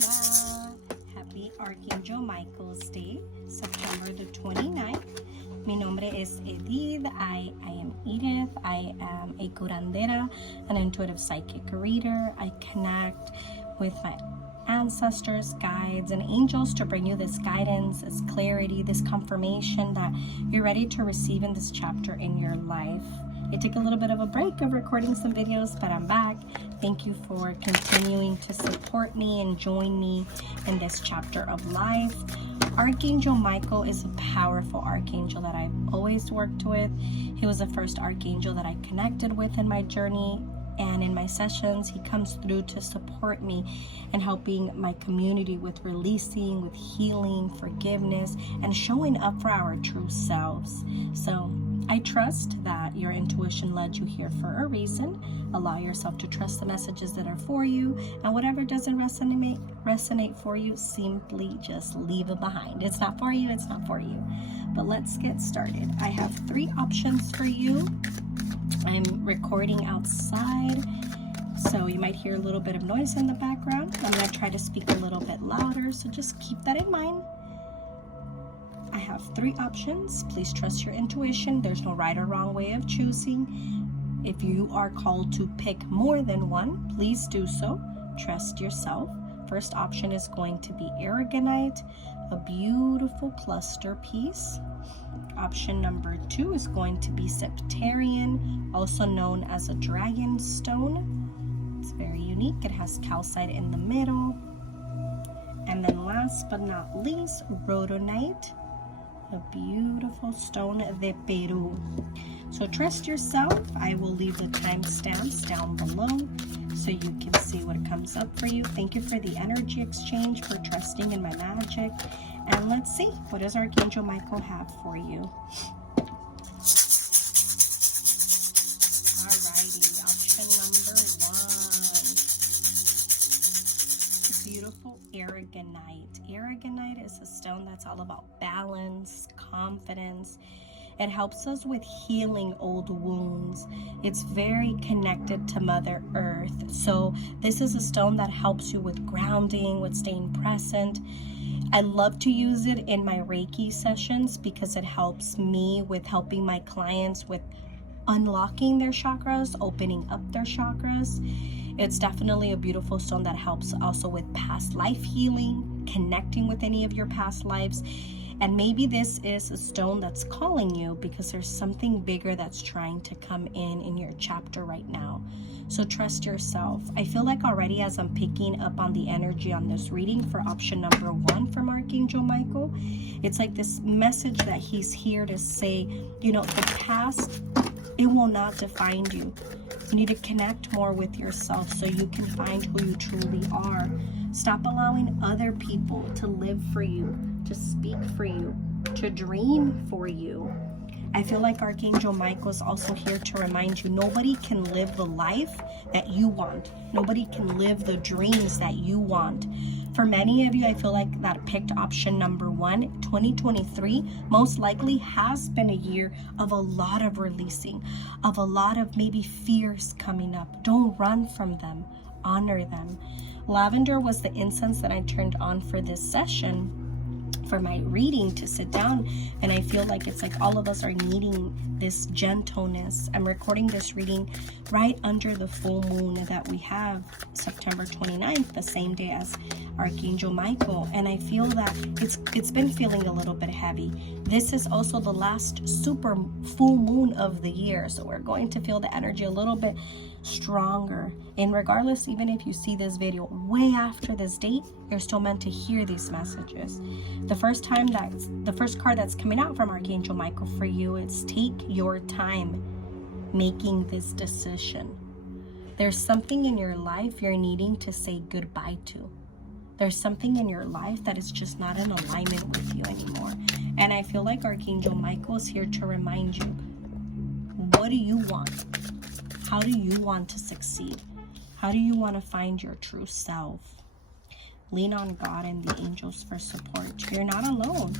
Hola! Happy Archangel Michael's Day, September the 29th. Mi nombre es Edith. I am Edith. I am a curandera, an intuitive psychic reader. I connect with my ancestors, guides, and angels to bring you this guidance, this clarity, this confirmation that you're ready to receive in this chapter in your life. I took a little bit of a break of recording some videos, but I'm back. Thank you for continuing to support me and join me in this chapter of life. Archangel Michael is a powerful archangel that I've always worked with. He was the first archangel that I connected with in my journey, and in my sessions he comes through to support me and helping my community with releasing, with healing, forgiveness, and showing up for our true selves. So I trust that your intuition led you here for a reason. Allow yourself to trust the messages that are for you, and whatever doesn't resonate for you, simply just leave it behind. It's not for you, it's not for you. But let's get started. I have 3 options for you. I'm recording outside, so you might hear a little bit of noise in the background. I'm going to try to speak a little bit louder, so just keep that in mind. I have 3 options. Please trust your intuition. There's no right or wrong way of choosing. If you are called to pick more than one, please do so. Trust yourself. First option is going to be Aragonite, a beautiful cluster piece. Option number 2 is going to be Septarian, also known as a dragon stone. It's very unique. It has calcite in the middle. And then last but not least, Rhodonite, a beautiful stone de Peru. So trust yourself. I will leave the timestamps down below so you can see what comes up for you. Thank you for the energy exchange, for trusting in my magic. And let's see, what does Archangel Michael have for you? Alrighty, option number 1. Beautiful Aragonite. Aragonite is a stone that's all about balance, confidence. It helps us with healing old wounds. It's very connected to Mother Earth. So this is a stone that helps you with grounding, with staying present. I love to use it in my Reiki sessions because it helps me with helping my clients with unlocking their chakras, opening up their chakras. It's definitely a beautiful stone that helps also with past life healing, connecting with any of your past lives. And maybe this is a stone that's calling you because there's something bigger that's trying to come in your chapter right now. So trust yourself. I feel like already as I'm picking up on the energy on this reading for option number 1 from Archangel Michael, it's like this message that he's here to say, you know, the past, it will not define you. You need to connect more with yourself so you can find who you truly are. Stop allowing other people to live for you, to speak for you, to dream for you. I feel like Archangel Michael is also here to remind you, nobody can live the life that you want. Nobody can live the dreams that you want. For many of you, I feel like that picked option number 1, 2023, most likely has been a year of a lot of releasing, of a lot of maybe fears coming up. Don't run from them. Honor them. Lavender was the incense that I turned on for this session, for my reading, to sit down, and I feel like it's like all of us are needing this gentleness. I'm recording this reading right under the full moon that we have, September 29th, the same day as Archangel Michael, and I feel that it's been feeling a little bit heavy. This is also the last super full moon of the year, so we're going to feel the energy a little bit stronger. And regardless, even if you see this video way after this date, you're still meant to hear these messages. The first card that's coming out from Archangel Michael for you is take your time making this decision. There's something in your life you're needing to say goodbye to. There's something in your life that is just not in alignment with you anymore. And I feel like Archangel Michael is here to remind you, what do you want? How do you want to succeed? How do you want to find your true self? Lean on God and the angels for support. You're not alone.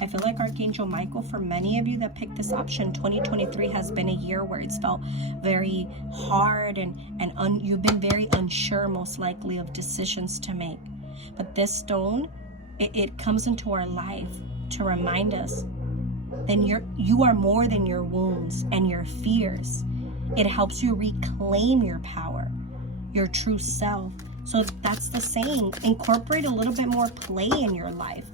I feel like Archangel Michael, for many of you that picked this option, 2023 has been a year where it's felt very hard and you've been very unsure, most likely, of decisions to make. But this stone, it comes into our life to remind us then you are more than your wounds and your fears. It helps you reclaim your power, your true self. So that's the saying, incorporate a little bit more play in your life.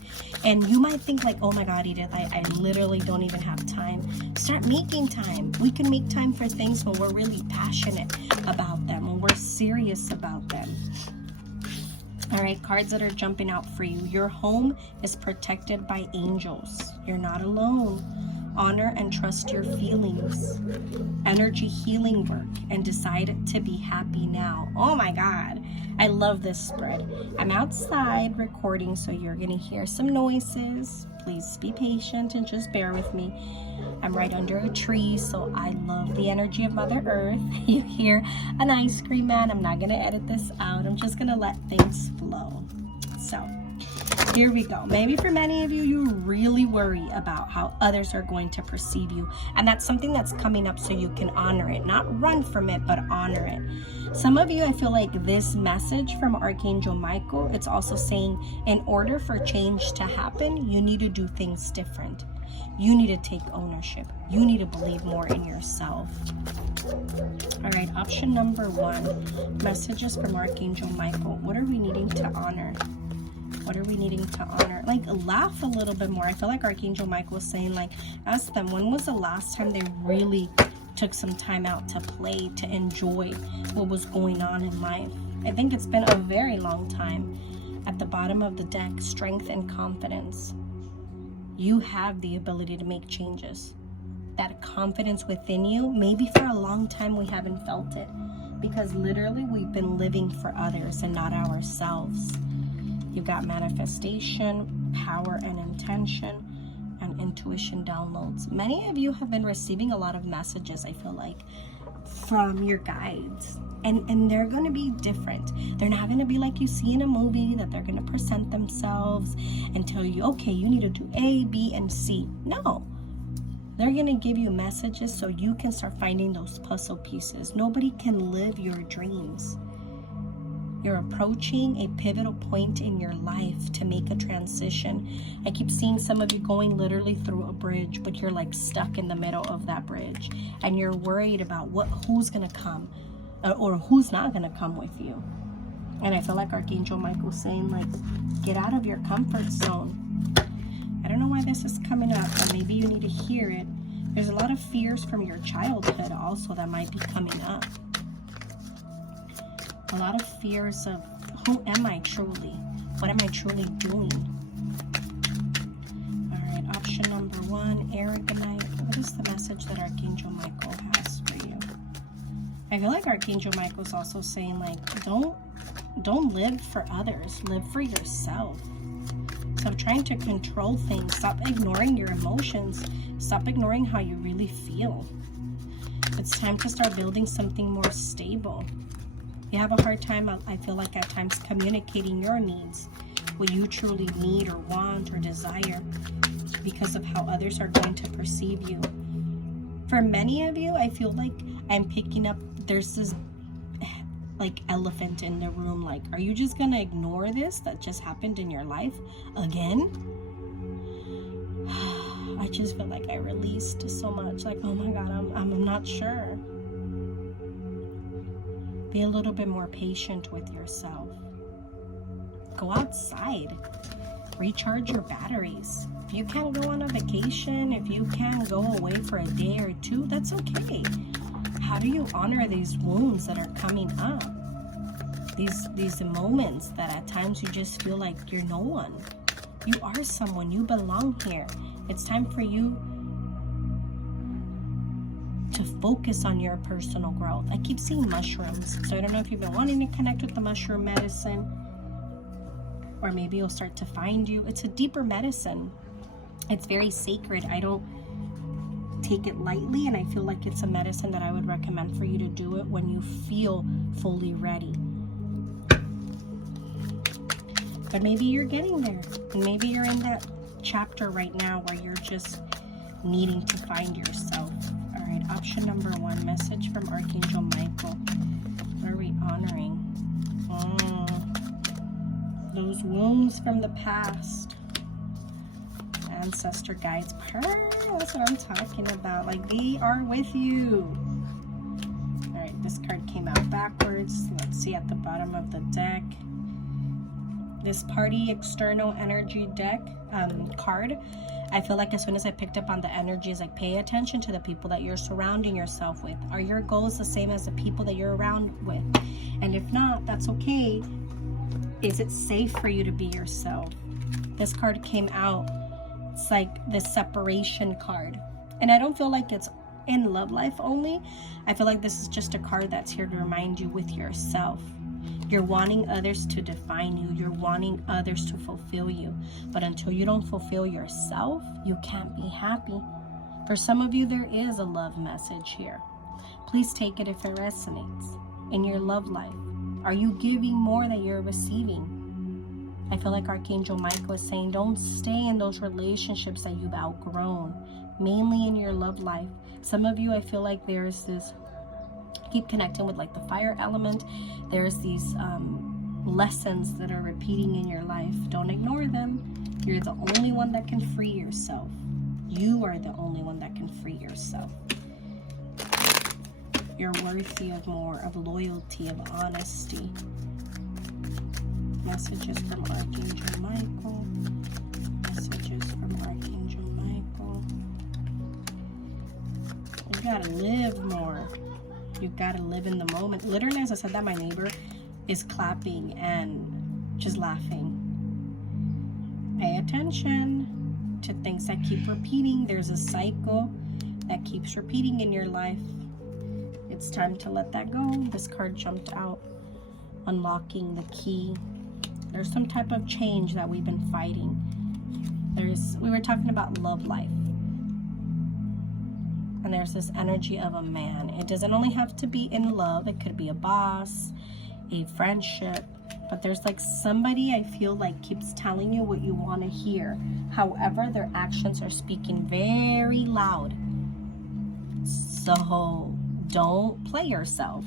And you might think like, oh my God, Edith, I literally don't even have time. Start making time. We can make time for things when we're really passionate about them, when we're serious about them. All right, cards that are jumping out for you. Your home is protected by angels. You're not alone. Honor and trust your feelings. Energy healing work, and decide to be happy now. Oh my God, I love this spread. I'm outside recording, so you're gonna hear some noises. Please be patient and just bear with me. I'm right under a tree, so I love the energy of Mother Earth. You hear an ice cream man. I'm not gonna edit this out. I'm just gonna let things flow. So here we go. Maybe for many of you, you really worry about how others are going to perceive you. And that's something that's coming up so you can honor it. Not run from it, but honor it. Some of you, I feel like this message from Archangel Michael, it's also saying in order for change to happen, you need to do things different. You need to take ownership. You need to believe more in yourself. All right, option number 1, messages from Archangel Michael. What are we needing to honor? What are we needing to honor? Like, laugh a little bit more. I feel like Archangel Michael was saying, like, ask them, when was the last time they really took some time out to play, to enjoy what was going on in life? I think it's been a very long time. At the bottom of the deck, strength and confidence. You have the ability to make changes. That confidence within you, maybe for a long time we haven't felt it, because literally we've been living for others and not ourselves. You've got manifestation, power and intention, and intuition downloads. Many of you have been receiving a lot of messages, I feel like, from your guides. And they're going to be different. They're not going to be like you see in a movie, that they're going to present themselves and tell you, okay, you need to do A, B, and C. No. They're going to give you messages so you can start finding those puzzle pieces. Nobody can live your dreams. You're approaching a pivotal point in your life to make a transition. I keep seeing some of you going literally through a bridge, but you're like stuck in the middle of that bridge. And you're worried about who's going to come or who's not going to come with you. And I feel like Archangel Michael's saying, like, get out of your comfort zone. I don't know why this is coming up, but maybe you need to hear it. There's a lot of fears from your childhood also that might be coming up. A lot of fears of, who am I truly? What am I truly doing? All right, option number 1, Aragonite. What is the message that Archangel Michael has for you? I feel like Archangel Michael's also saying, like, don't live for others, live for yourself. Stop trying to control things. Stop ignoring your emotions. Stop ignoring how you really feel. It's time to start building something more stable. You have a hard time, I feel like, at times communicating your needs, what you truly need or want or desire, because of how others are going to perceive you. For many of you, I feel like I'm picking up, there's this like elephant in the room. Like, are you just gonna ignore this that just happened in your life again? I just feel like I released so much. Like, oh my God, I'm not sure. Be a little bit more patient with yourself. Go outside. Recharge your batteries. If you can't go on a vacation, if you can't go away for a day or two, that's okay. How do you honor these wounds that are coming up? These moments that at times you just feel like you're no one. You are someone. You belong here. It's time for you to focus on your personal growth. I keep seeing mushrooms, so I don't know if you've been wanting to connect with the mushroom medicine, or maybe you'll start to find you. It's a deeper medicine. It's very sacred. I don't take it lightly, and I feel like it's a medicine that I would recommend for you to do it when you feel fully ready. But maybe you're getting there, and maybe you're in that chapter right now where you're just needing to find yourself. All right, option number 1, message from Archangel Michael. What are we honoring? those wounds from the past. Ancestor guides. That's what I'm talking about. Like, they are with you. All right, this card came out backwards. Let's see at the bottom of the deck. This party external energy deck card. I feel like as soon as I picked up on the energies, like, pay attention to the people that you're surrounding yourself with. Are your goals the same as the people that you're around with? And if not, that's okay. Is it safe for you to be yourself? This card came out. It's like the separation card. And I don't feel like it's in love life only. I feel like this is just a card that's here to remind you with yourself. You're wanting others to define you. You're wanting others to fulfill you. But until you don't fulfill yourself, you can't be happy. For some of you, there is a love message here. Please take it if it resonates. In your love life, are you giving more than you're receiving? I feel like Archangel Michael is saying, don't stay in those relationships that you've outgrown, mainly in your love life. Some of you, I feel like there's this, keep connecting with like the fire element. There's these lessons that are repeating in your life. Don't ignore them. You're the only one that can free yourself. You are the only one that can free yourself. You're worthy of more, of loyalty, of honesty. Messages from Archangel Michael. Messages from Archangel Michael. You gotta live more. You gotta live in the moment. Literally, as I said that, my neighbor is clapping and just laughing. Pay attention to things that keep repeating. There's a cycle that keeps repeating in your life. It's time to let that go. This card jumped out. Unlocking the key. There's some type of change that we've been fighting. We were talking about love life. And there's this energy of a man. It doesn't only have to be in love. It could be a boss, a friendship. But there's like somebody I feel like keeps telling you what you want to hear. However, their actions are speaking very loud. So don't play yourself.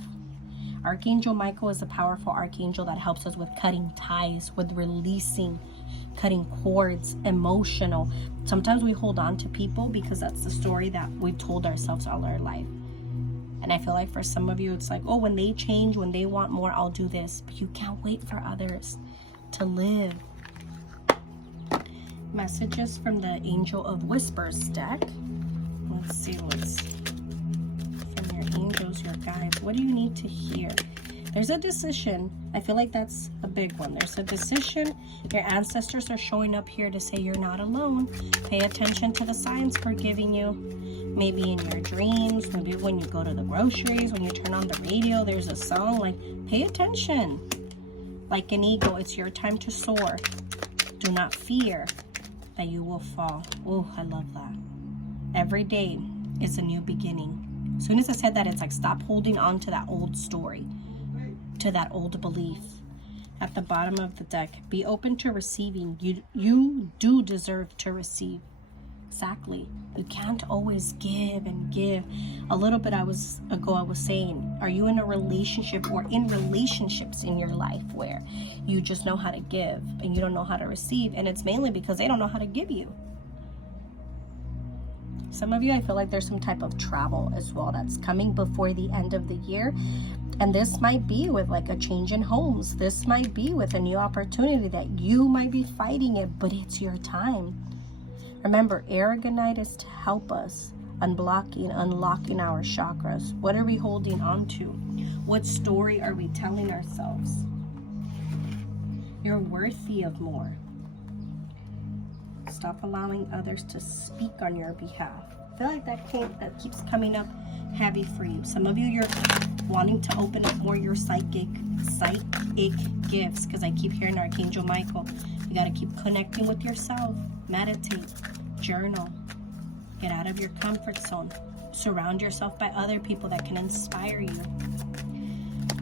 Archangel Michael is a powerful archangel that helps us with cutting ties, with releasing, cutting cords, emotional. Sometimes we hold on to people because that's the story that we've told ourselves all our life. And I feel like for some of you, it's like, oh, when they change, when they want more, I'll do this. But you can't wait for others to live. Messages from the Angel of Whispers deck. Let's see what's from your angels, your guides. What do you need to hear? There's a decision. I feel like that's a big one. There's a decision. Your ancestors are showing up here to say you're not alone. Pay attention to the signs for giving you. Maybe in your dreams, maybe when you go to the groceries, when you turn on the radio, there's a song. Like, pay attention. Like an eagle, it's your time to soar. Do not fear that you will fall. Oh, I love that. Every day is a new beginning. As soon as I said that, it's like, stop holding on to that old story, to that old belief. At the bottom of the deck, be open to receiving. You do deserve to receive. Exactly. You can't always give and give. A little bit I was saying, are you in a relationship or in relationships in your life where you just know how to give and you don't know how to receive? And it's mainly because they don't know how to give you. Some of you, I feel like there's some type of travel as well that's coming before the end of the year. And this might be with like a change in homes. This might be with a new opportunity that you might be fighting it, but it's your time. Remember, Aragonite is to help us unlocking our chakras. What are we holding on to? What story are we telling ourselves? You're worthy of more. Stop allowing others to speak on your behalf. I feel like that keeps coming up heavy for you. Some of you, you're wanting to open up more your psychic gifts, because I keep hearing Archangel Michael. You got to keep connecting with yourself. Meditate, journal, get out of your comfort zone. Surround yourself by other people that can inspire you.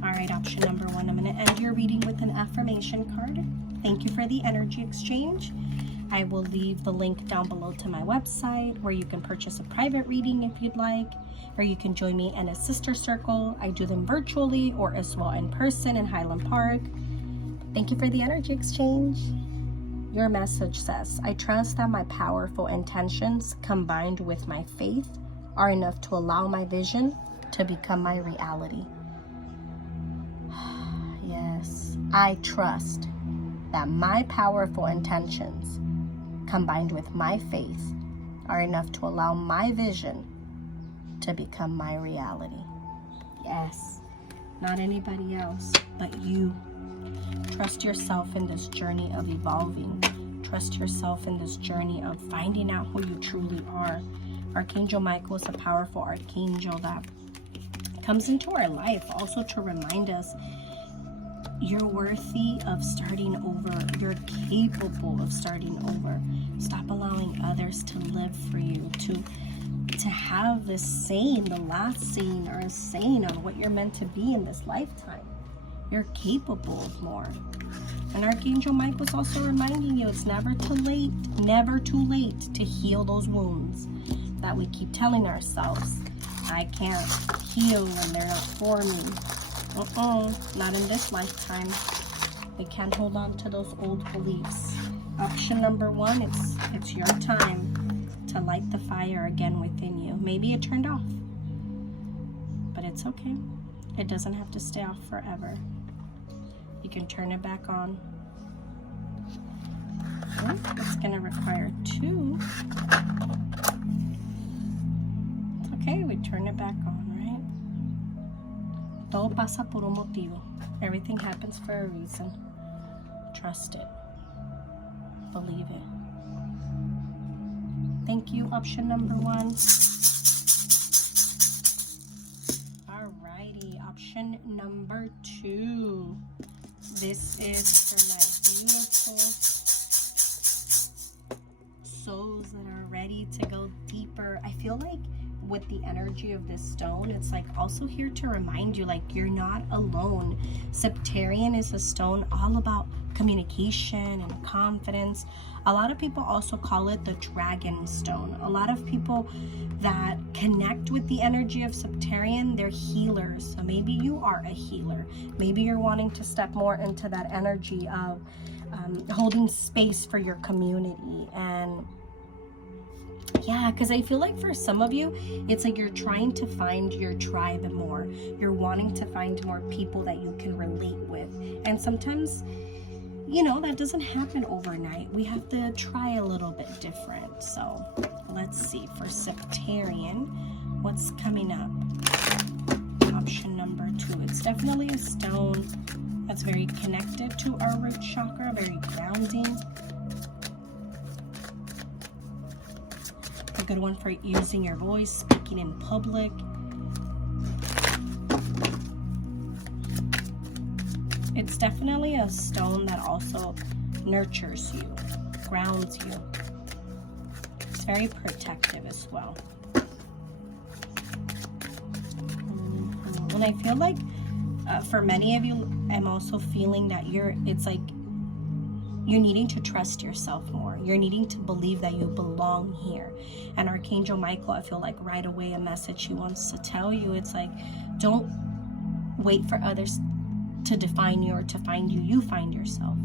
All right, option number 1. I'm going to end your reading with an affirmation card. Thank you for the energy exchange. I will leave the link down below to my website where you can purchase a private reading if you'd like, or you can join me in a sister circle. I do them virtually or as well in person in Highland Park. Thank you for the energy exchange. Your message says, I trust that my powerful intentions combined with my faith are enough to allow my vision to become my reality. Yes, I trust that my powerful intentions combined with my faith are enough to allow my vision to become my reality. Yes, not anybody else, but you. Trust yourself in this journey of evolving. Trust yourself in this journey of finding out who you truly are. Archangel Michael is a powerful archangel that comes into our life also to remind us you're worthy of starting over. You're capable of starting over. Stop allowing others to live for you, to have this saying, the last saying, or a saying on what you're meant to be in this lifetime. You're capable of more. And Archangel Michael's also reminding you it's never too late to heal those wounds that we keep telling ourselves. I can't heal and they're not for me. Not in this lifetime. We can't hold on to those old beliefs. Option number 1, it's your time to light the fire again within you. Maybe it turned off, but it's okay. It doesn't have to stay off forever. You can turn it back on. It's going to require 2. It's okay, we turn it back on, right? Todo pasa por un motivo. Everything happens for a reason. Trust it. Believe it. Thank you, option number 1. Alrighty, option number 2. This is for my beautiful souls that are ready to go deeper. I feel like with the energy of this stone, it's like also here to remind you, like, you're not alone. Septarian is a stone all about communication and confidence. A lot of people also call it the dragon stone. A lot of people that connect with the energy of Septarian, they're healers. So maybe you are a healer. Maybe you're wanting to step more into that energy of holding space for your community. And yeah, because I feel like for some of you, it's like you're trying to find your tribe more. You're wanting to find more people that you can relate with. And sometimes, you know, that doesn't happen overnight. We have to try a little bit different. So let's see for Septarian, what's coming up? Option number 2. It's definitely a stone that's very connected to our root chakra, very grounding. A good one for using your voice, speaking in public. It's definitely a stone that also nurtures you, grounds you. It's very protective as well. And I feel like for many of you, I'm also feeling that it's like you're needing to trust yourself more. You're needing to believe that you belong here. And Archangel Michael, I feel like right away a message he wants to tell you. It's like, don't wait for others to define you or to find you. You find yourself.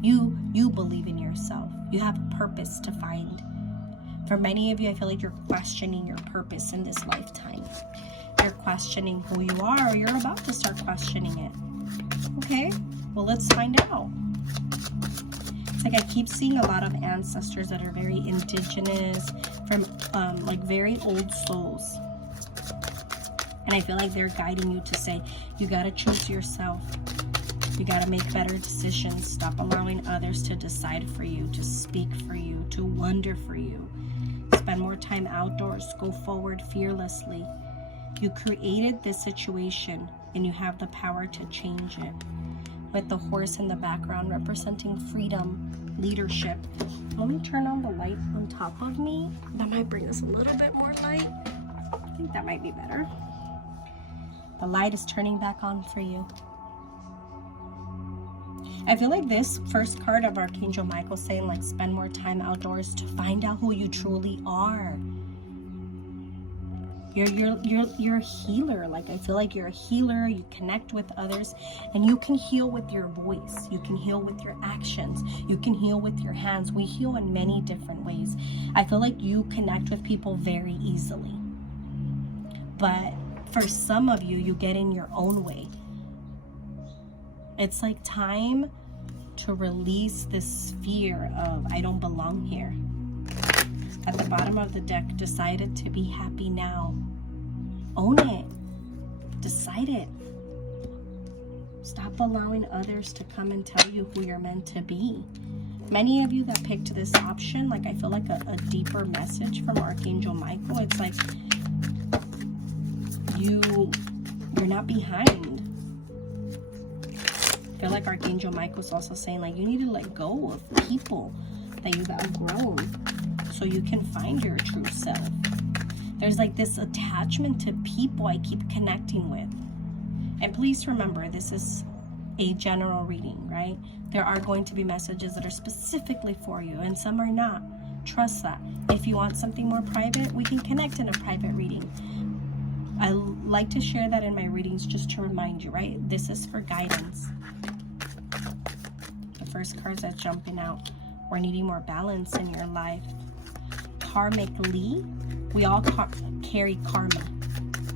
You believe in yourself. You have a purpose to find. For many of you, I feel like you're questioning your purpose in this lifetime. You're questioning who you are, or you're about to start questioning it. Okay, well, let's find out. It's like I keep seeing a lot of ancestors that are very indigenous, from like very old souls. And I feel like they're guiding you to say, you got to choose yourself. You got to make better decisions. Stop allowing others to decide for you, to speak for you, to wonder for you. Spend more time outdoors. Go forward fearlessly. You created this situation and you have the power to change it. With the horse in the background representing freedom, leadership. Let me turn on the light on top of me. That might bring us a little bit more light. I think that might be better. The light is turning back on for you. I feel like this first card of Archangel Michael saying, like, spend more time outdoors to find out who you truly are. You're a healer. Like, I feel like you're a healer. You connect with others, and you can heal with your voice. You can heal with your actions. You can heal with your hands. We heal in many different ways. I feel like you connect with people very easily. But for some of you, you get in your own way. It's like time to release this fear of, I don't belong here. At the bottom of the deck, decided to be happy now. Own it. Decide it. Stop allowing others to come and tell you who you're meant to be. Many of you that picked this option, like, I feel like a deeper message from Archangel Michael. It's like you're not behind. I feel like Archangel Michael's also saying, like, you need to let go of people that you've outgrown, so you can find your true self. There's like this attachment to people I keep connecting with. And please remember, this is a general reading, right? There are going to be messages that are specifically for you, and some are not. Trust that. If you want something more private, we can connect in a private reading. I like to share that in my readings just to remind you, right? This is for guidance. The first cards that's jumping out, we're needing more balance in your life. Karmically, we all carry karma.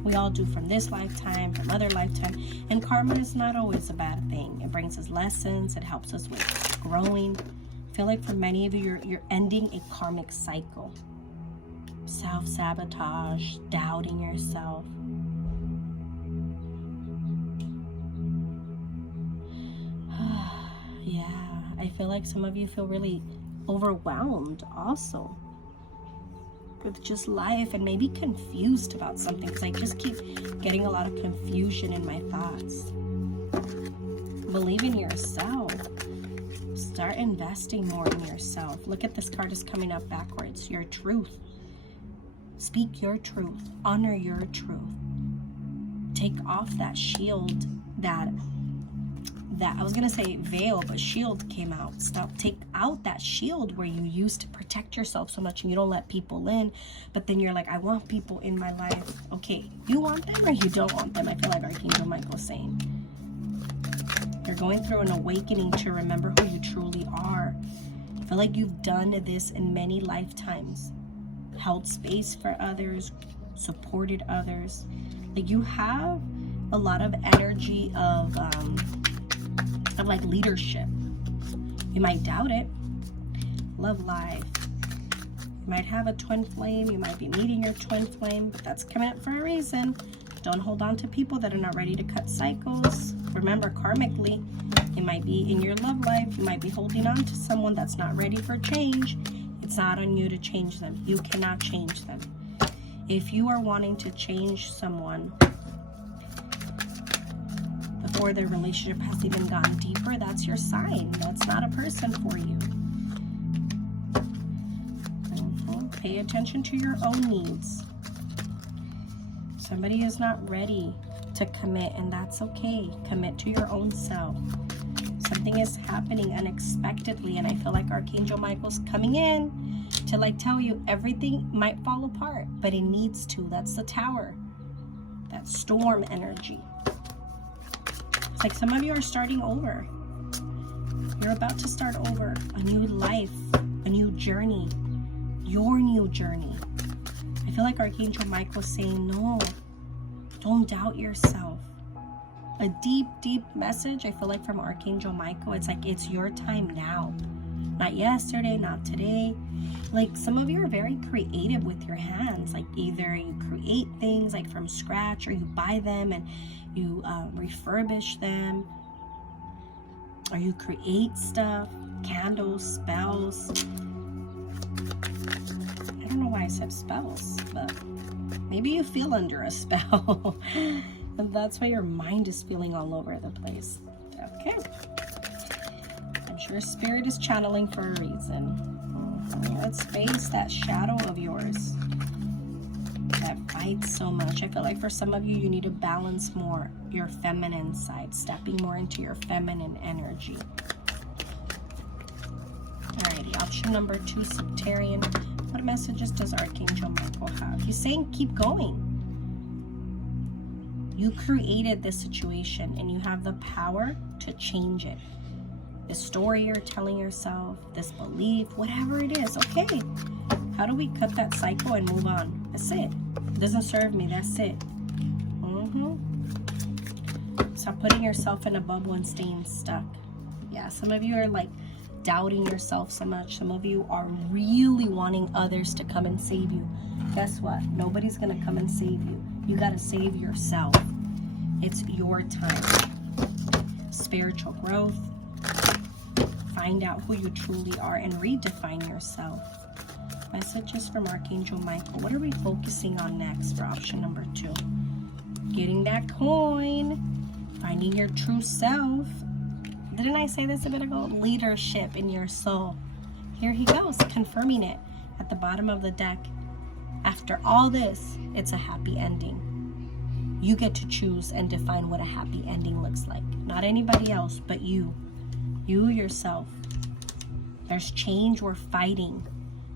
We all do, from this lifetime, from other lifetime. And karma is not always a bad thing. It brings us lessons. It helps us with growing. I feel like for many of you, you're ending a karmic cycle. Self-sabotage, doubting yourself. Yeah, I feel like some of you feel really overwhelmed also with just life, and maybe confused about something, because I just keep getting a lot of confusion in my thoughts. Believe in yourself. Start investing more in yourself. Look at this card is coming up backwards. Your truth. Speak your truth. Honor your truth. Take off that shield, that I was gonna say veil, but shield came out. Take out that shield where you used to protect yourself so much and you don't let people in, but then you're like, I want people in my life. Okay, you want them or you don't want them? I feel like Archangel Michael is saying you're going through an awakening to remember who you truly are. I feel like you've done this in many lifetimes. Held space for others, supported others. Like, you have a lot of energy of like leadership. You might doubt it. Love life. You might have a twin flame. You might be meeting your twin flame, but that's coming up for a reason. Don't hold on to people that are not ready to cut cycles. Remember, karmically, you might be in your love life. You might be holding on to someone that's not ready for change. It's not on you to change them. You cannot change them. If you are wanting to change someone before their relationship has even gone deeper, that's your sign. That's not a person for you. Pay attention to your own needs. Somebody is not ready to commit, and that's okay. Commit to your own self. Something is happening unexpectedly, and I feel like Archangel Michael's coming in to like tell you everything might fall apart, but it needs to. That's the Tower. That storm energy. It's like some of you are starting over. You're about to start over. A new life, a new journey, your new journey. I feel like Archangel Michael is saying, no, don't doubt yourself. A deep, deep message, I feel like, from Archangel Michael. It's like, it's your time now. Not yesterday, not today. Like, some of you are very creative with your hands. Like, either you create things like from scratch, or you buy them and you refurbish them, or you create stuff, candles, spells. I don't know why I said spells, but maybe you feel under a spell. And that's why your mind is feeling all over the place. Okay. I'm sure Spirit is channeling for a reason. Let's face that shadow of yours that fights so much. I feel like for some of you, you need to balance more your feminine side, stepping more into your feminine energy. Alrighty, option number 2, Septarian. What messages does Archangel Michael have? He's saying keep going. You created this situation and you have the power to change it. This story you're telling yourself, this belief, whatever it is, okay. How do we cut that cycle and move on? That's it. It doesn't serve me, that's it. Stop putting yourself in a bubble and staying stuck. Yeah, some of you are like doubting yourself so much. Some of you are really wanting others to come and save you. Guess what? Nobody's gonna come and save you. You gotta save yourself. It's your time. Spiritual growth. Find out who you truly are and redefine yourself. Messages from Archangel Michael. What are we focusing on next for option number 2? Getting that coin. Finding your true self. Didn't I say this a bit ago? Leadership in your soul. Here he goes, confirming it at the bottom of the deck. After all this, it's a happy ending. You get to choose and define what a happy ending looks like. Not anybody else, but you. You yourself. There's change. We're fighting.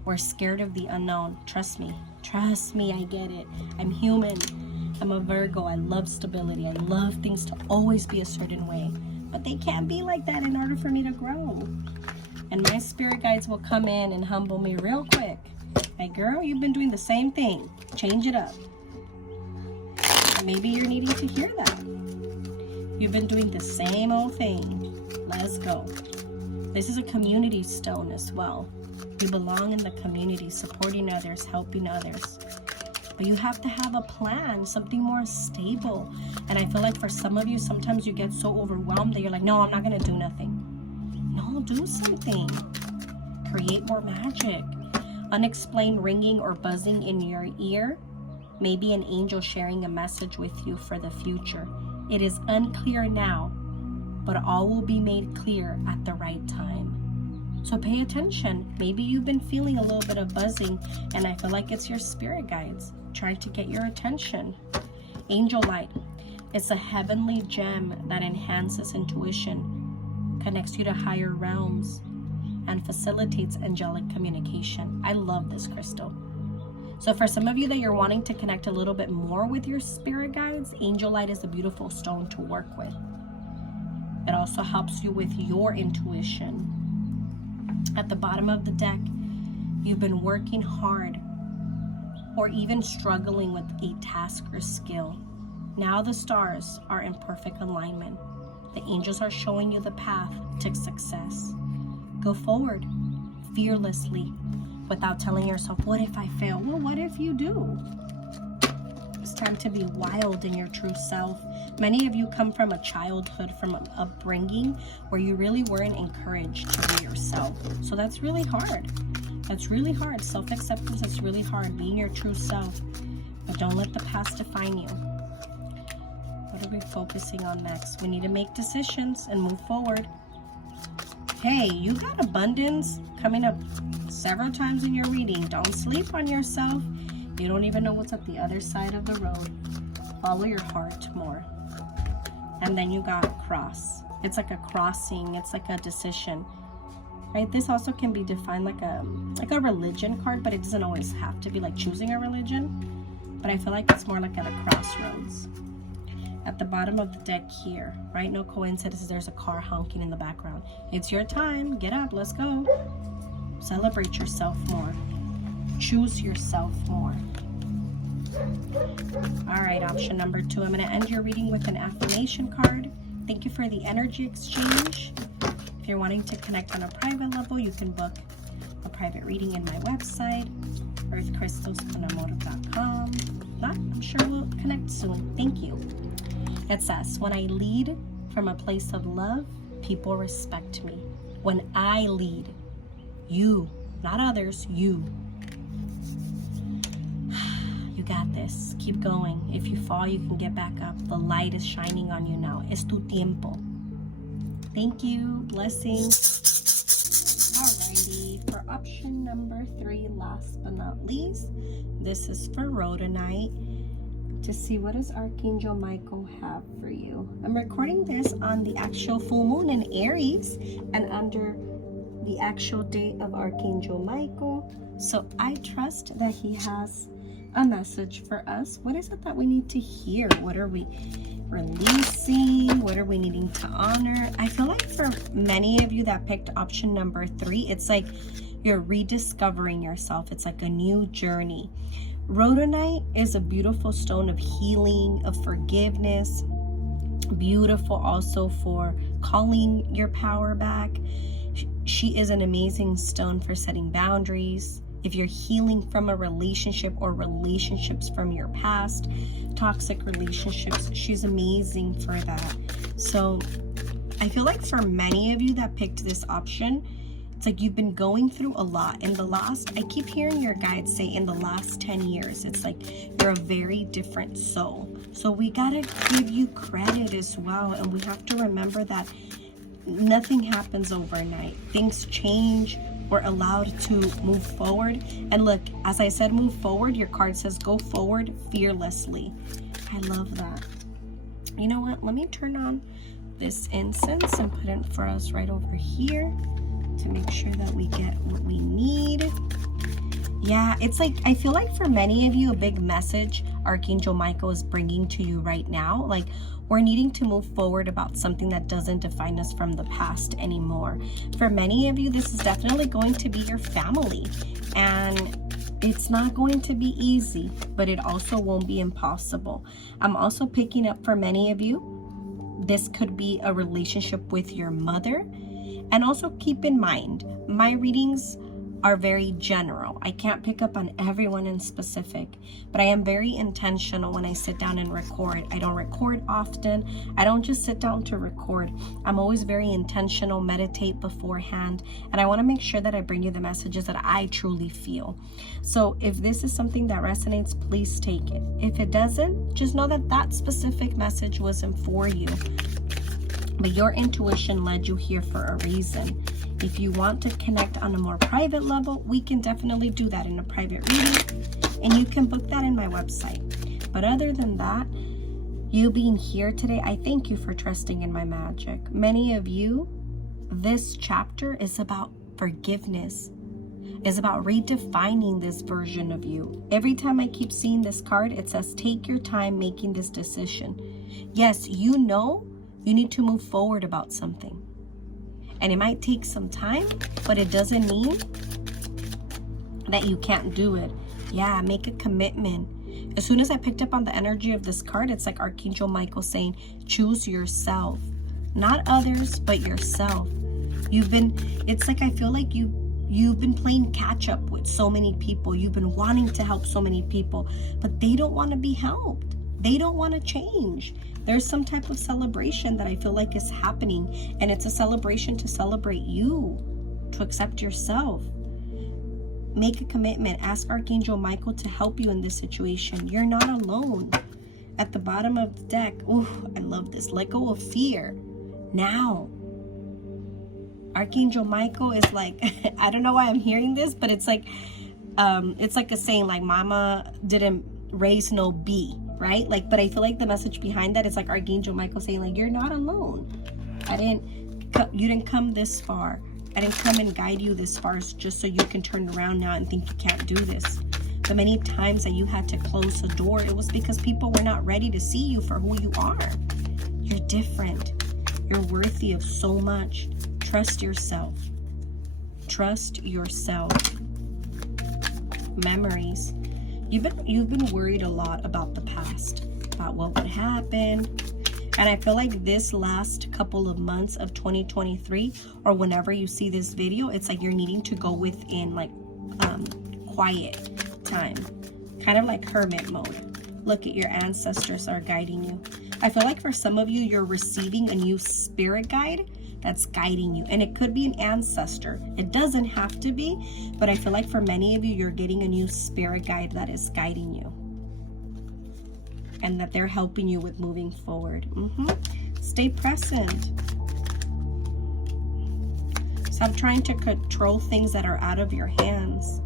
We're scared of the unknown. Trust me. Trust me, I get it. I'm human. I'm a Virgo. I love stability. I love things to always be a certain way. But they can't be like that in order for me to grow. And my spirit guides will come in and humble me real quick. Hey girl, you've been doing the same thing. Change it up. And maybe you're needing to hear that. You've been doing the same old thing. Let's go. This is a community stone as well. You belong in the community, supporting others, helping others. But you have to have a plan, something more stable. And I feel like for some of you, sometimes you get so overwhelmed that you're like, no, I'm not going to do nothing. No, do something. Create more magic. Unexplained ringing or buzzing in your ear. Maybe an angel sharing a message with you for the future. It is unclear now, but all will be made clear at the right time. So pay attention. Maybe you've been feeling a little bit of buzzing, and I feel like it's your spirit guides trying to get your attention. Angel light. It's a heavenly gem that enhances intuition, connects you to higher realms, and facilitates angelic communication. I love this crystal. So for some of you that you're wanting to connect a little bit more with your spirit guides, angel light is a beautiful stone to work with. It also helps you with your intuition. At the bottom of the deck, you've been working hard or even struggling with a task or skill. Now the stars are in perfect alignment. The angels are showing you the path to success. Go forward fearlessly without telling yourself, what if I fail? Well, what if you do? It's time to be wild in your true self. Many of you come from a childhood, from an upbringing where you really weren't encouraged to be yourself. So that's really hard. That's really hard. Self-acceptance is really hard. Being your true self. But don't let the past define you. What are we focusing on next? We need to make decisions and move forward. Hey, you got abundance coming up several times in your reading. Don't sleep on yourself. You don't even know what's at the other side of the road. Follow your heart more. And then you got cross. It's like a crossing. It's like a decision. Right? This also can be defined like a religion card, but it doesn't always have to be like choosing a religion. But I feel like it's more like at a crossroads. At the bottom of the deck here, right? No coincidence, there's a car honking in the background. It's your time. Get up. Let's go. Celebrate yourself more. Choose yourself more. All right, option number 2. I'm going to end your reading with an affirmation card. Thank you for the energy exchange. If you're wanting to connect on a private level, you can book a private reading in my website, earthcrystalsconamora.com. I'm sure we'll connect soon. Thank you. It says, when I lead from a place of love, people respect me. When I lead, you, not others, you. You got this. Keep going. If you fall, you can get back up. The light is shining on you now. Es tu tiempo. Thank you. Blessings. Alrighty. For option number 3, last but not least, this is for Rhodonite. To see what does Archangel Michael have for you. I'm recording this on the actual full moon in Aries and under the actual date of Archangel Michael. So I trust that he has a message for us. What is it that we need to hear? What are we releasing? What are we needing to honor? I feel like for many of you that picked option number 3, it's like you're rediscovering yourself. It's like a new journey. Rhodonite is a beautiful stone of healing, of forgiveness. Beautiful also for calling your power back. She is an amazing stone for setting boundaries. If you're healing from a relationship or relationships from your past, toxic relationships, she's amazing for that. So I feel like for many of you that picked this option, it's like you've been going through a lot. In the last, I keep hearing your guides say in the last 10 years, it's like you're a very different soul. So we gotta give you credit as well. And we have to remember that nothing happens overnight. Things change. We're allowed to move forward. And look, as I said, move forward. Your card says go forward fearlessly. I love that. You know what? Let me turn on this incense and put it for us right over here to make sure that we get what we need. Yeah, it's like, I feel like for many of you, a big message Archangel Michael is bringing to you right now. Like, we're needing to move forward about something that doesn't define us from the past anymore. For many of you, this is definitely going to be your family. And it's not going to be easy, but it also won't be impossible. I'm also picking up for many of you, this could be a relationship with your mother. And also keep in mind, my readings are very general. I can't pick up on everyone in specific, but I am very intentional when I sit down and record. I don't record often. I don't just sit down to record. I'm always very intentional, meditate beforehand, and I want to make sure that I bring you the messages that I truly feel. So if this is something that resonates, please take it. If it doesn't, just know that that specific message wasn't for you. But your intuition led you here for a reason. If you want to connect on a more private level, we can definitely do that in a private reading. And you can book that in my website. But other than that, you being here today, I thank you for trusting in my magic. Many of you, this chapter is about forgiveness. It's about redefining this version of you. Every time I keep seeing this card, it says, take your time making this decision. Yes, you know you need to move forward about something. And it might take some time, but it doesn't mean that you can't do it. Yeah, make a commitment. As soon as I picked up on the energy of this card, it's like Archangel Michael saying, choose yourself. Not others, but yourself. It's like I feel like you've been playing catch up with so many people. You've been wanting to help so many people, but they don't want to be helped. They don't want to change. There's some type of celebration that I feel like is happening, and it's a celebration to celebrate you, to accept yourself. Make a commitment. Ask Archangel Michael to help you in this situation. You're not alone. At the bottom of the deck, ooh, I love this. Let go of fear. Now. Archangel Michael is like, I don't know why I'm hearing this, but it's like a saying like, mama didn't raise no bee. Right? Like, but I feel like the message behind that is like Archangel Michael saying like, you're not alone. You didn't come this far. I didn't come and guide you this far just so you can turn around now and think you can't do this. The many times that you had to close the door, it was because people were not ready to see you for who you are. You're different. You're worthy of so much. Trust yourself. Trust yourself. Memories. You've been worried a lot about the past, about what would happen. And I feel like this last couple of months of 2023, or whenever you see this video, it's like you're needing to go within like quiet time, kind of like hermit mode. Look at your ancestors are guiding you. I feel like for some of you, you're receiving a new spirit guide that's guiding you. And it could be an ancestor. It doesn't have to be, but I feel like for many of you, you're getting a new spirit guide that is guiding you. And that they're helping you with moving forward. Stay present. Stop trying to control things that are out of your hands.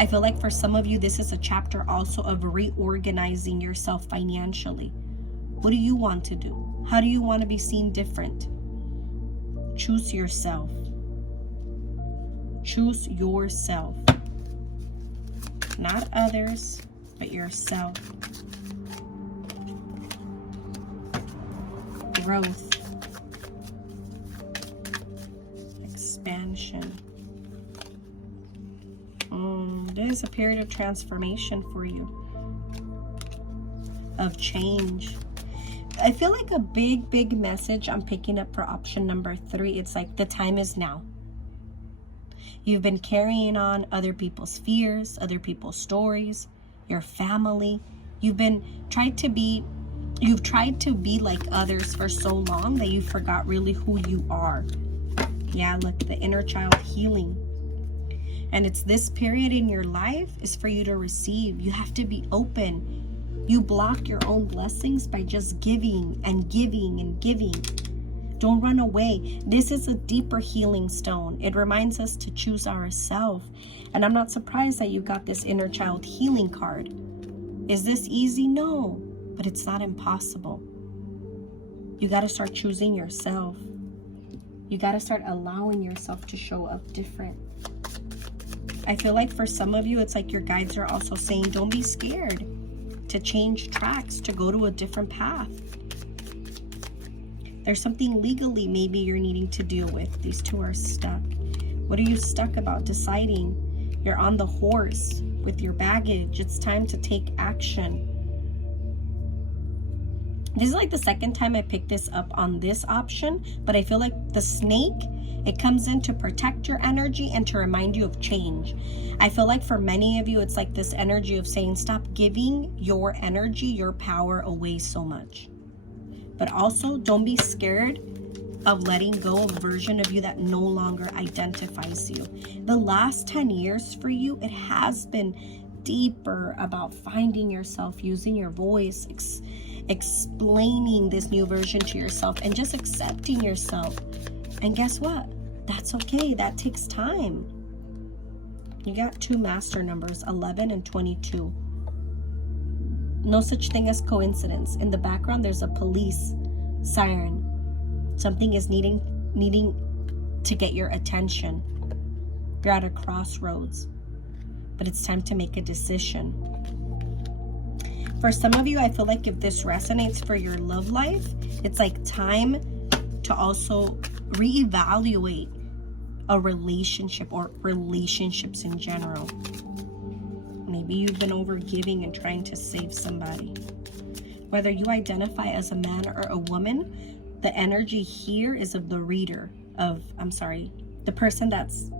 I feel like for some of you, this is a chapter also of reorganizing yourself financially. What do you want to do? How do you want to be seen different? Choose yourself. Choose yourself. Not others, but yourself. Growth. Expansion. There's a period of transformation for you. Of change. I feel like a big message I'm picking up for option number 3. It's like the time is now. You've been carrying on other people's fears, other people's stories, your family. You've tried to be like others for so long that you forgot really who you are. Yeah, look, the inner child healing. And it's this period in your life is for you to receive. You have to be open. You block your own blessings by just giving and giving and giving. Don't run away. This is a deeper healing stone. It reminds us to choose ourselves. And I'm not surprised that you got this inner child healing card. Is this easy? No, but it's not impossible. You got to start choosing yourself. You got to start allowing yourself to show up different. I feel like for some of you, it's like your guides are also saying, don't be scared to change tracks, to go to a different path. There's something legally maybe you're needing to deal with. These two are stuck. What are you stuck about? Deciding. You're on the horse with your baggage. It's time to take action. This is like the second time I picked this up on this option, but I feel like the snake, it comes in to protect your energy and to remind you of change. I feel like for many of you, it's like this energy of saying, stop giving your energy, your power away so much. But also, don't be scared of letting go of a version of you that no longer identifies you. The last 10 years for you, it has been deeper about finding yourself, using your voice, explaining this new version to yourself, and just accepting yourself. And guess what? That's okay. That takes time. You got 2 master numbers, 11 and 22. No such thing as coincidence. In the background, there's a police siren. Something is needing to get your attention. You're at a crossroads, but it's time to make a decision. For some of you, I feel like if this resonates for your love life, it's like time to also reevaluate a relationship or relationships in general. Maybe you've been overgiving and trying to save somebody. Whether you identify as a man or a woman, the energy here is of the reader, the person that's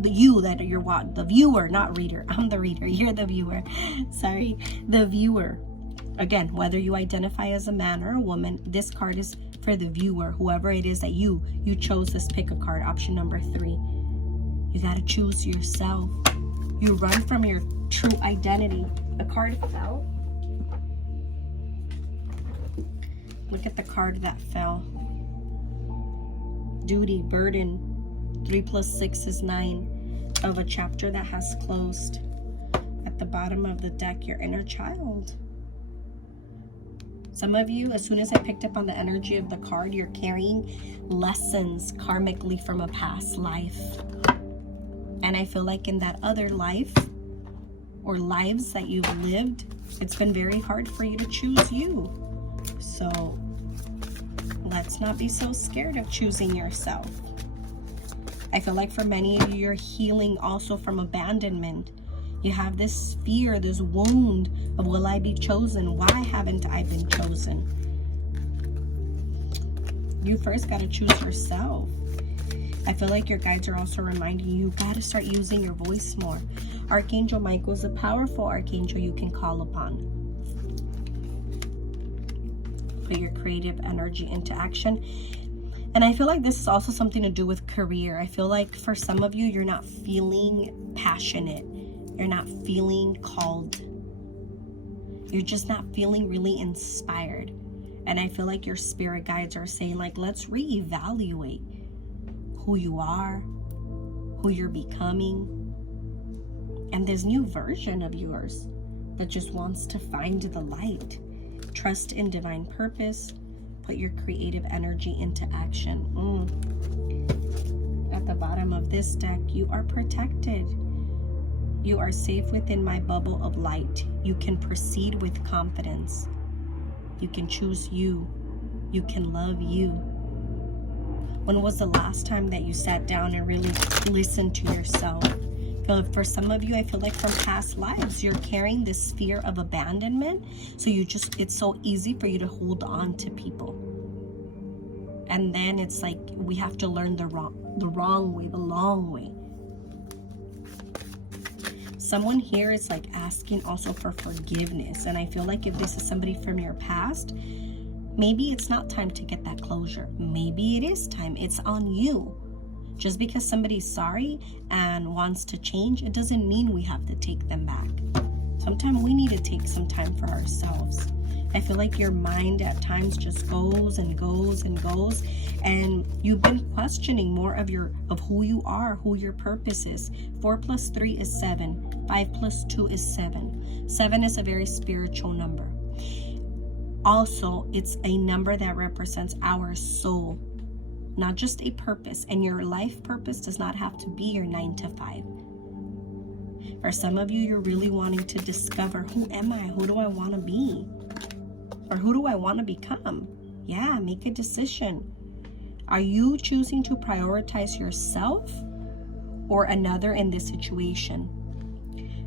the viewer, not reader. I'm the reader, you're the viewer. Sorry, the viewer. Again, whether you identify as a man or a woman, this card is for the viewer, whoever it is that you chose this pick a card, option number 3. You got to choose yourself. You run from your true identity. A card fell. Look at the card that fell. Duty, burden. 3 + 6 is 9. Of a chapter that has closed. At the bottom of the deck, your inner child. Some of you, as soon as I picked up on the energy of the card, you're carrying lessons karmically from a past life. And I feel like in that other life or lives that you've lived, it's been very hard for you to choose you. So let's not be so scared of choosing yourself. I feel like for many of you, you're healing also from abandonment. You have this fear, this wound of, will I be chosen? Why haven't I been chosen? You first got to choose yourself. I feel like your guides are also reminding you got to start using your voice more. Archangel Michael is a powerful archangel you can call upon. Put your creative energy into action. And I feel like this is also something to do with career. I feel like for some of you, you're not feeling passionate. You're not feeling called. You're just not feeling really inspired. And I feel like your spirit guides are saying, like, let's reevaluate who you are, who you're becoming, and this new version of yours that just wants to find the light. Trust in divine purpose. Put your creative energy into action. At the bottom of this deck, you are protected. You are safe within my bubble of light. You can proceed with confidence. You can choose you. You can love you. When was the last time that you sat down and really listened to yourself? For some of you, I feel like from past lives, you're carrying this fear of abandonment. So it's so easy for you to hold on to people. And then it's like we have to learn the wrong way, the long way. Someone here is like asking also for forgiveness. And I feel like if this is somebody from your past, maybe it's not time to get that closure. Maybe it is time. It's on you. Just because somebody's sorry and wants to change, it doesn't mean we have to take them back. Sometimes we need to take some time for ourselves. I feel like your mind at times just goes and goes and goes, and you've been questioning more of who you are, who your purpose is. 4 + 3 is 7. 5 + 2 is 7. 7 is a very spiritual number. Also, it's a number that represents our soul, not just a purpose. And your life purpose does not have to be your 9 to 5. For some of you, you're really wanting to discover, who am I? Who do I want to be? Or who do I want to become? Yeah, make a decision. Are you choosing to prioritize yourself or another in this situation?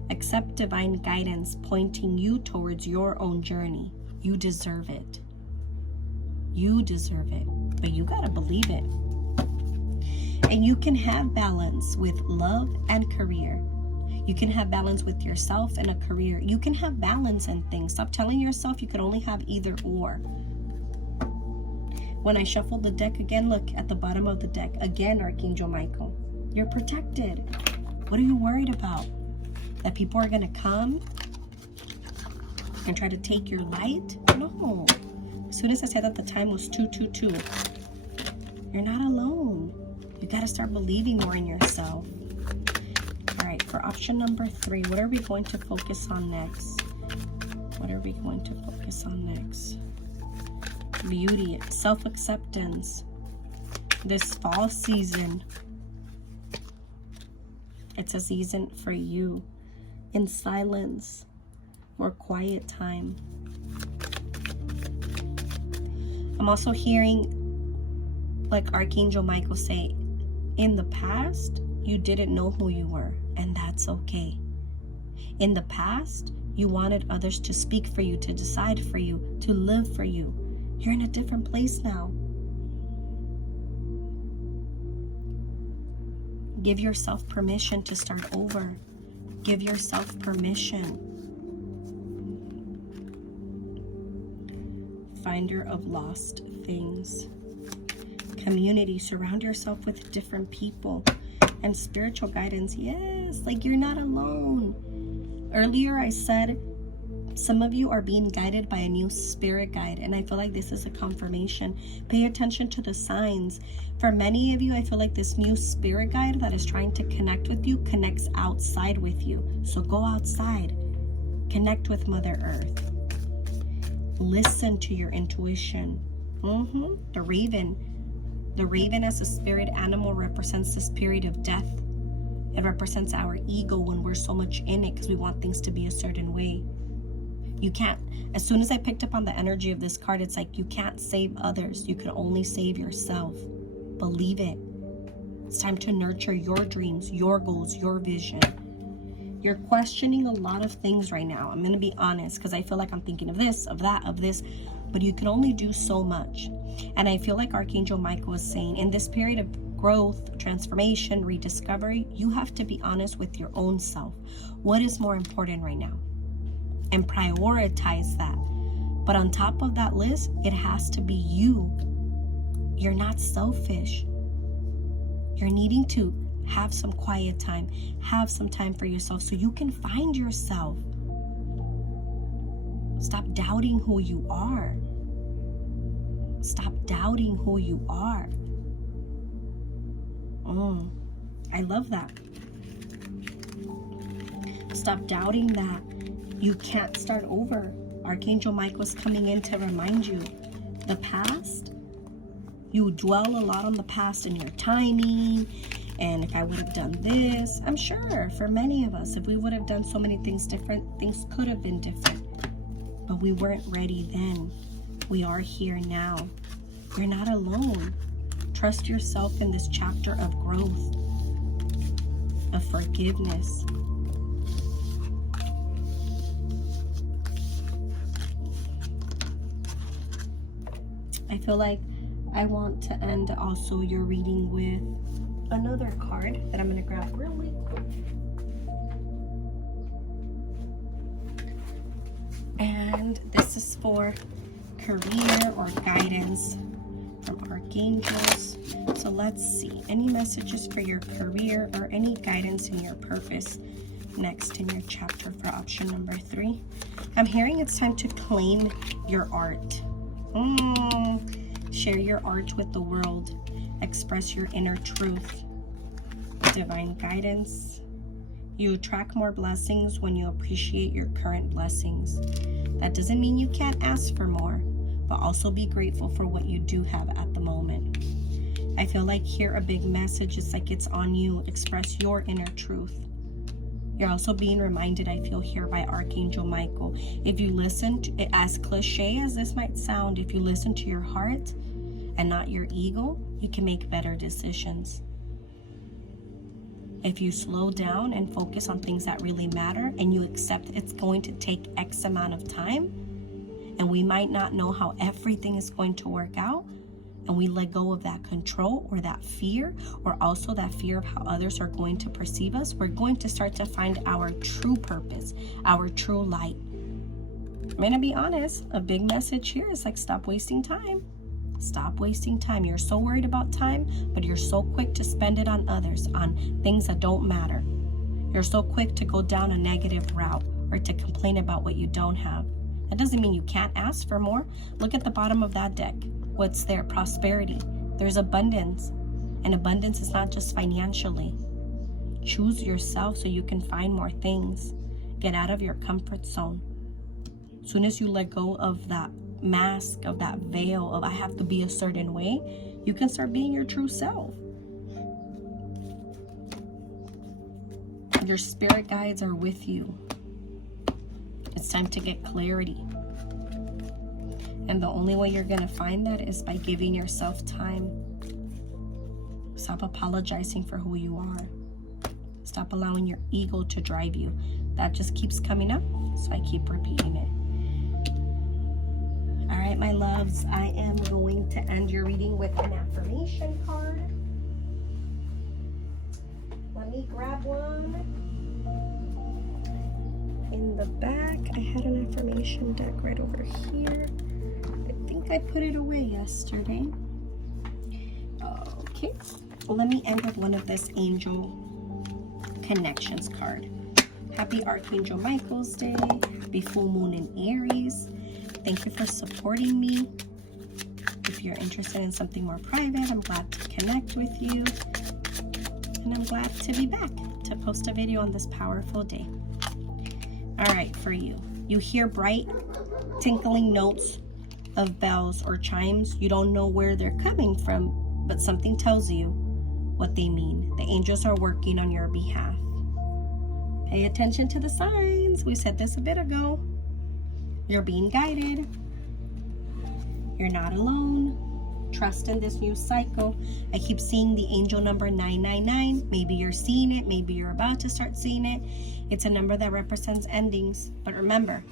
Accept divine guidance pointing you towards your own journey. You deserve it. You deserve it. But you gotta believe it. And you can have balance with love and career. You can have balance with yourself and a career. You can have balance in things. Stop telling yourself you can only have either or. When I shuffle the deck again, look at the bottom of the deck. Again, Archangel Michael. You're protected. What are you worried about? That people are going to come and try to take your light? No. As soon as I said that the time was 222, you're not alone. You got to start believing more in yourself. All right, for option number 3, what are we going to focus on next? What are we going to focus on next? Beauty, self-acceptance. This fall season, it's a season for you. In silence or quiet time. I'm also hearing like Archangel Michael say, in the past, you didn't know who you were, and that's okay. In the past, you wanted others to speak for you, to decide for you, to live for you. You're in a different place now. Give yourself permission to start over. Give yourself permission. Finder of lost things. Community. Surround yourself with different people. And spiritual guidance. Yes, like you're not alone. Earlier I said some of you are being guided by a new spirit guide, and I feel like this is a confirmation. Pay attention to the signs. For many of you, I feel like this new spirit guide that is trying to connect with you connects outside with you. So go outside. Connect with Mother Earth. Listen to your intuition. The raven. The raven as a spirit animal represents this period of death. It represents our ego when we're so much in it because we want things to be a certain way. You can't, as soon as I picked up on the energy of this card, it's like you can't save others. You can only save yourself. Believe it. It's time to nurture your dreams, your goals, your vision. You're questioning a lot of things right now. I'm going to be honest because I feel like I'm thinking of this, of that, of this, but you can only do so much. And I feel like Archangel Michael is saying in this period of growth, transformation, rediscovery, you have to be honest with your own self. What is more important right now? And prioritize that. But on top of that list, it has to be you. You're not selfish. You're needing to have some quiet time, have some time for yourself so you can find yourself. Stop doubting who you are. Stop doubting who you are. I love that. Stop doubting that you can't start over. Archangel Michael is coming in to remind you. The past, you dwell a lot on the past and your timing And if I would have done this, I'm sure for many of us, if we would have done so many things different, things could have been different. But we weren't ready then. We are here now. You're not alone. Trust yourself in this chapter of growth, of forgiveness. I feel like I want to end also your reading with another card that I'm going to grab really quick. And this is for career or guidance from archangels. So let's see. Any messages for your career or any guidance in your purpose next in your chapter for option number 3. I'm hearing it's time to claim your art. Share your art with the world. Express your inner truth. Divine guidance. You attract more blessings when you appreciate your current blessings. That doesn't mean you can't ask for more, but also be grateful for what you do have at the moment. I feel like here a big message is like it's on you. Express your inner truth. You're also being reminded, I feel here, by Archangel Michael. If you listen to it, as cliche as this might sound, if you listen to your heart and not your ego, you can make better decisions. If you slow down and focus on things that really matter, and you accept it's going to take X amount of time, and we might not know how everything is going to work out, and we let go of that control or that fear, or also that fear of how others are going to perceive us, we're going to start to find our true purpose, our true light. I'm going to be honest, a big message here is like, stop wasting time. Stop wasting time. You're so worried about time, but you're so quick to spend it on others, on things that don't matter. You're so quick to go down a negative route or to complain about what you don't have. That doesn't mean you can't ask for more. Look at the bottom of that deck. What's there? Prosperity. There's abundance. And abundance is not just financially. Choose yourself so you can find more things. Get out of your comfort zone. As soon as you let go of that mask, of that veil of I have to be a certain way, you can start being your true self. Your spirit guides are with you. It's time to get clarity. And the only way you're going to find that is by giving yourself time. Stop apologizing for who you are. Stop allowing your ego to drive you. That just keeps coming up, so I keep repeating it. All right, my loves, I am going to end your reading with an affirmation card. Let me grab one. In the back, I had an affirmation deck right over here. I think I put it away yesterday. Okay, let me end with one of this Angel Connections card. Happy Archangel Michael's Day. Happy full moon in Aries. Thank you for supporting me. If you're interested in something more private, I'm glad to connect with you. And I'm glad to be back to post a video on this powerful day. All right, for you. You hear bright, tinkling notes of bells or chimes. You don't know where they're coming from, but something tells you what they mean. The angels are working on your behalf. Pay attention to the signs. We said this a bit ago. You're being guided. You're not alone. Trust in this new cycle. I keep seeing the angel number 999. Maybe you're seeing it. Maybe you're about to start seeing it. It's a number that represents endings. But remember,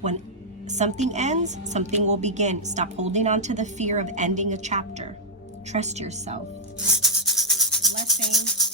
when something ends, something will begin. Stop holding on to the fear of ending a chapter. Trust yourself. Blessings.